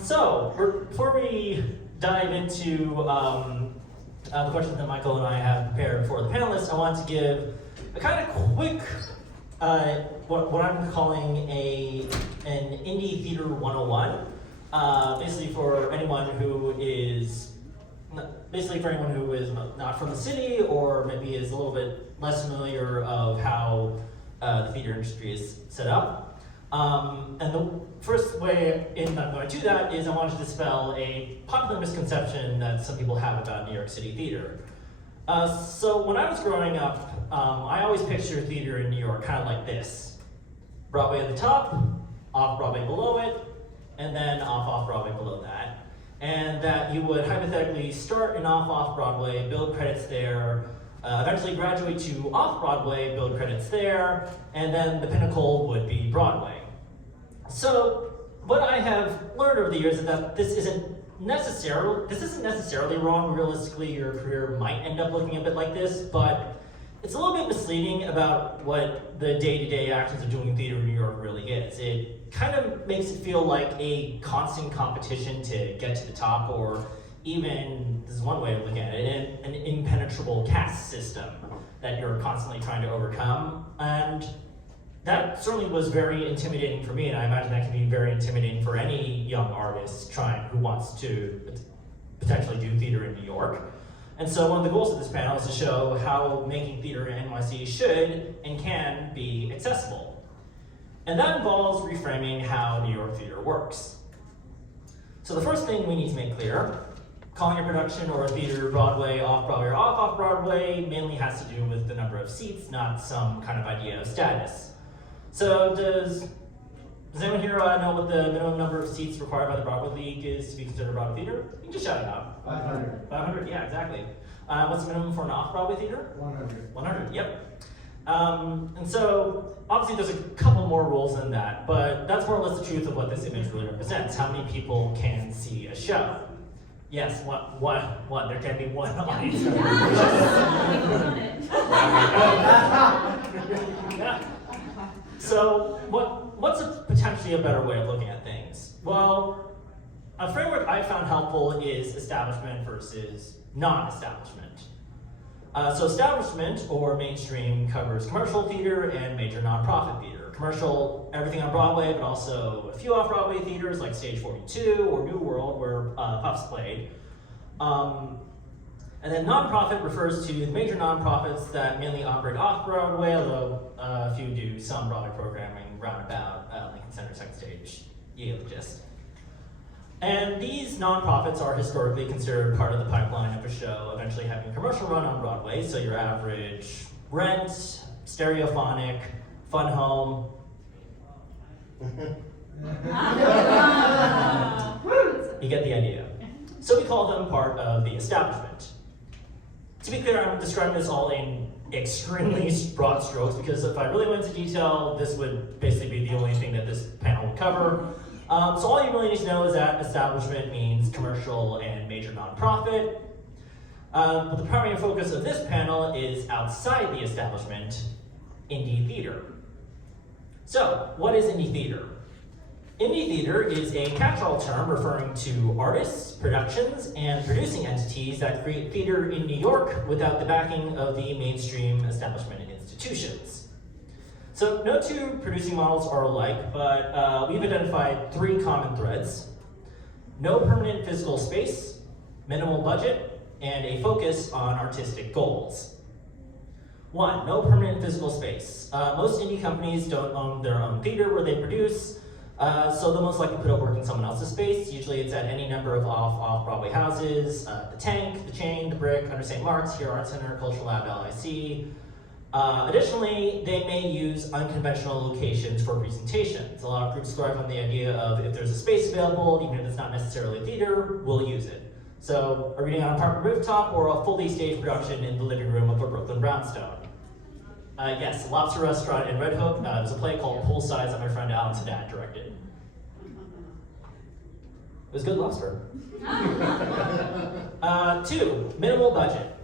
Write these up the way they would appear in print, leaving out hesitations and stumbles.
Before we dive into the questions that Michael and I have prepared for the panelists, I want to give a kind of quick, what I'm calling an Indie Theater 101. Basically for anyone who is not from the city or maybe is a little bit less familiar of how the theater industry is set up. And the first way I'm going to do that is I want to dispel a popular misconception that some people have about New York City theater. So when I was growing up, I always pictured theater in New York kind of like this. Broadway at the top, off-Broadway below it, and then off-Broadway below that. And that you would hypothetically start in off-Broadway, build credits there, eventually graduate to off-Broadway, build credits there, and then the pinnacle would be Broadway. So what I have learned over the years is that this isn't necessarily wrong. Realistically, your career might end up looking a bit like this, but it's a little bit misleading about what the day-to-day actions of doing theater in New York really is. It kind of makes it feel like a constant competition to get to the top, or even, this is one way of looking at it, an impenetrable caste system that you're constantly trying to overcome. And that certainly was very intimidating for me, and I imagine that can be very intimidating for any young artist who wants to potentially do theater in New York. And so one of the goals of this panel is to show how making theater in NYC should and can be accessible. And that involves reframing how New York theater works. So the first thing we need to make clear, calling a production or a theater Broadway, off-Broadway, or off-Broadway mainly has to do with the number of seats, not some kind of idea of status. So does anyone here know what the minimum number of seats required by the Broadway League is to be considered a Broadway theater? You can just shout it out. 500. 500, yeah, exactly. What's the minimum for an off-Broadway theater? 100. 100, yep. And so, obviously there's a couple more rules than that, but that's more or less the truth of what this image really represents. How many people can see a show? Yes, one. There can be one audience. Yeah. So, what's potentially a better way of looking at things? Well, a framework I found helpful is establishment versus non-establishment. So establishment, or mainstream, covers commercial theater and major nonprofit theater. Commercial, everything on Broadway, but also a few off-Broadway theaters like Stage 42 or New World, where Puffs played. And then nonprofit refers to the major nonprofits that mainly operate off-Broadway, although a few do some Broadway programming roundabout, Lincoln Center, Second Stage, you get the gist. And these nonprofits are historically considered part of the pipeline of a show eventually having a commercial run on Broadway, so your average Rent, Stereophonic, Fun Home. You get the idea. So we call them part of the establishment. To be clear, I'm describing this all in extremely broad strokes, because if I really went into detail, this would basically be the only thing that this panel would cover. So all you really need to know is that establishment means commercial and major nonprofit. But the primary focus of this panel is outside the establishment, indie theater. So, what is indie theater? Indie theater is a catch-all term referring to artists, productions, and producing entities that create theater in New York without the backing of the mainstream establishment and institutions. So no two producing models are alike, but we've identified three common threads: no permanent physical space, minimal budget, and a focus on artistic goals. 1, no permanent physical space. Most indie companies don't own their own theater where they produce, so they'll most likely put up work in someone else's space. Usually it's at any number of off-Broadway houses, the Tank, the Chain, the Brick, Under St. Mark's, Here Art Center, Cultural Lab, LIC. Additionally, they may use unconventional locations for presentations. A lot of groups thrive on the idea of if there's a space available, even if it's not necessarily theater, we'll use it. So a reading on an apartment rooftop or a fully staged production in the living room of a Brooklyn brownstone. Yes, Lobster Restaurant in Red Hook. There's a play called Poolside that my friend Alan Sadat directed. It was good lobster. 2, minimal budget.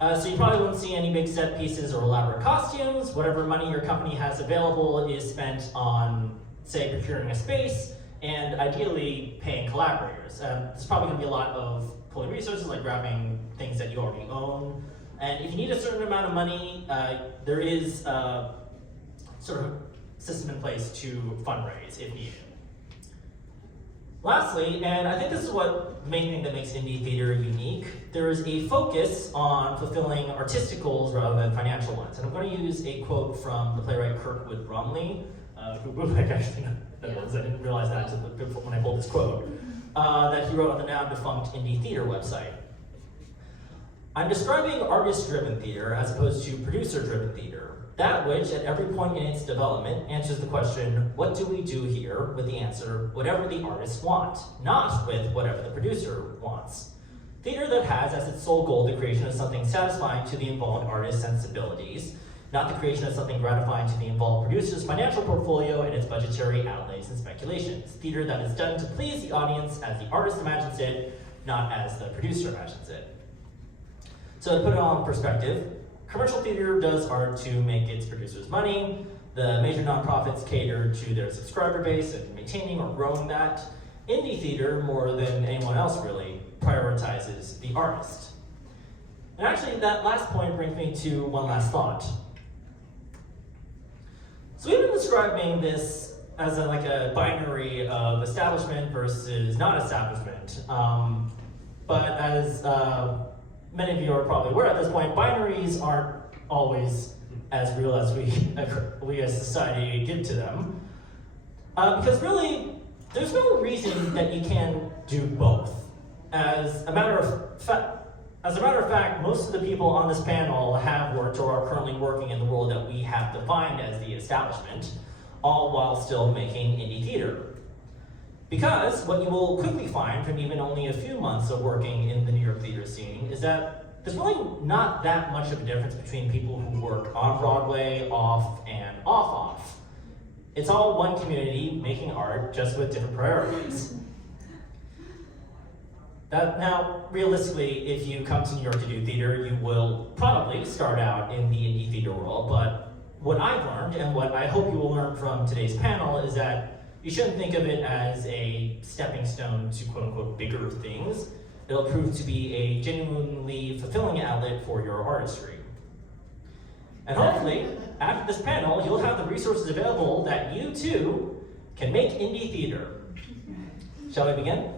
So you probably won't see any big set pieces or elaborate costumes. Whatever money your company has available is spent on, say, procuring a space and ideally paying collaborators. There's probably going to be a lot of pulling resources, like grabbing things that you already own. And if you need a certain amount of money, there is a sort of system in place to fundraise if needed. Lastly, and I think this is what the main thing that makes indie theater unique, there is a focus on fulfilling artistic goals rather than financial ones. And I'm going to use a quote from the playwright Kirkwood Bromley, who I actually know that was, I didn't realize that when I pulled this quote, that he wrote on the now defunct Indie Theater website. I'm describing artist-driven theater as opposed to producer-driven theater. That which, at every point in its development, answers the question, what do we do here, with the answer, whatever the artists want, not with whatever the producer wants. Theater that has as its sole goal the creation of something satisfying to the involved artist's sensibilities, not the creation of something gratifying to the involved producer's financial portfolio and its budgetary outlays and speculations. Theater that is done to please the audience as the artist imagines it, not as the producer imagines it. So to put it all in perspective, commercial theater does art to make its producers money. The major nonprofits cater to their subscriber base and maintaining or growing that. Indie theater, more than anyone else really, prioritizes the artist. And actually, that last point brings me to one last thought. So we've been describing this as like a binary of establishment versus not establishment. But as many of you are probably aware at this point, binaries aren't always as real as we as society give to them. Because really, there's no reason that you can do both. As a matter of fact, most of the people on this panel have worked or are currently working in the world that we have defined as the establishment, all while still making indie theater. Because what you will quickly find from even only a few months of working in the New York theater scene is that there's really not that much of a difference between people who work on Broadway, off, and off. It's all one community making art, just with different priorities. Now, realistically, if you come to New York to do theater, you will probably start out in the indie theater world, but what I've learned, and what I hope you will learn from today's panel, is that you shouldn't think of it as a stepping stone to quote-unquote bigger things. It'll prove to be a genuinely fulfilling outlet for your artistry. And hopefully, after this panel, you'll have the resources available that you too can make indie theater. Shall we begin?